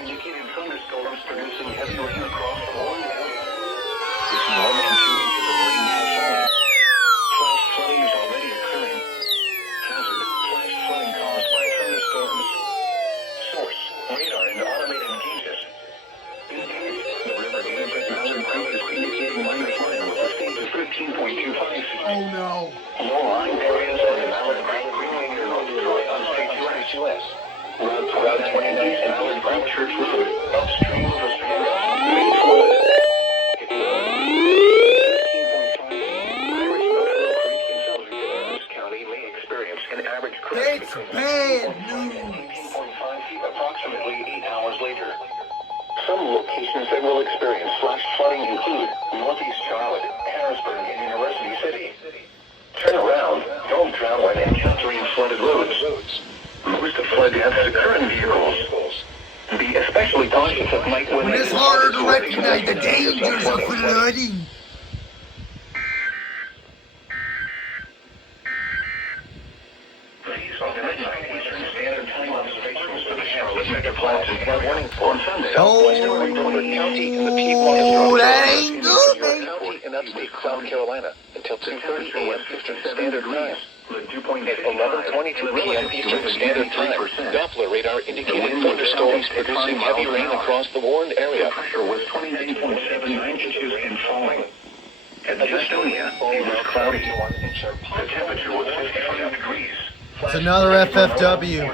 Indicated thunderstorms producing heavy rain across the whole area. Between 1 and 2 inches of rain now falling. Flash flooding is already occurring. Hazard: flash flooding caused by thunderstorms. Source: radar and automated gauges. Intake: the river Gambit Mountain Creek is indicating minor flooding with a stage of 13.25 feet. Oh no. Low-lying areas of the Mountain Creek remaining on State US. Route 29 and Mountain Creek Church Road, upstream of the main flood. Irish Buffalo Creek in Silver County may experience an average crest It's bad news. 18.5 feet approximately 8 hours later. Some locations that will experience flash flooding include Northeast Charlotte, Harrisburg, and University City. Turn around. Don't drown when encountering flooded roads. Most flood deaths occur in vehicles. Be especially cautious at night when It's harder to recognize the dangers of flooding. These are the midnight Eastern Standard Time observations for the Charlotte Metropolitan Flood Warning on Sunday. Oh, County in the Piedmont that ain't good, man. County in upstate South Carolina until 2:30 a.m. Eastern Standard Time. At 11:22 p.m. Eastern Standard Time, Doppler radar indicated thunderstorms producing heavy rain across the warned area. The pressure was 29.79 inches and falling. At Gastonia, it was cloudy. The temperature was 55 degrees. It's another FFW.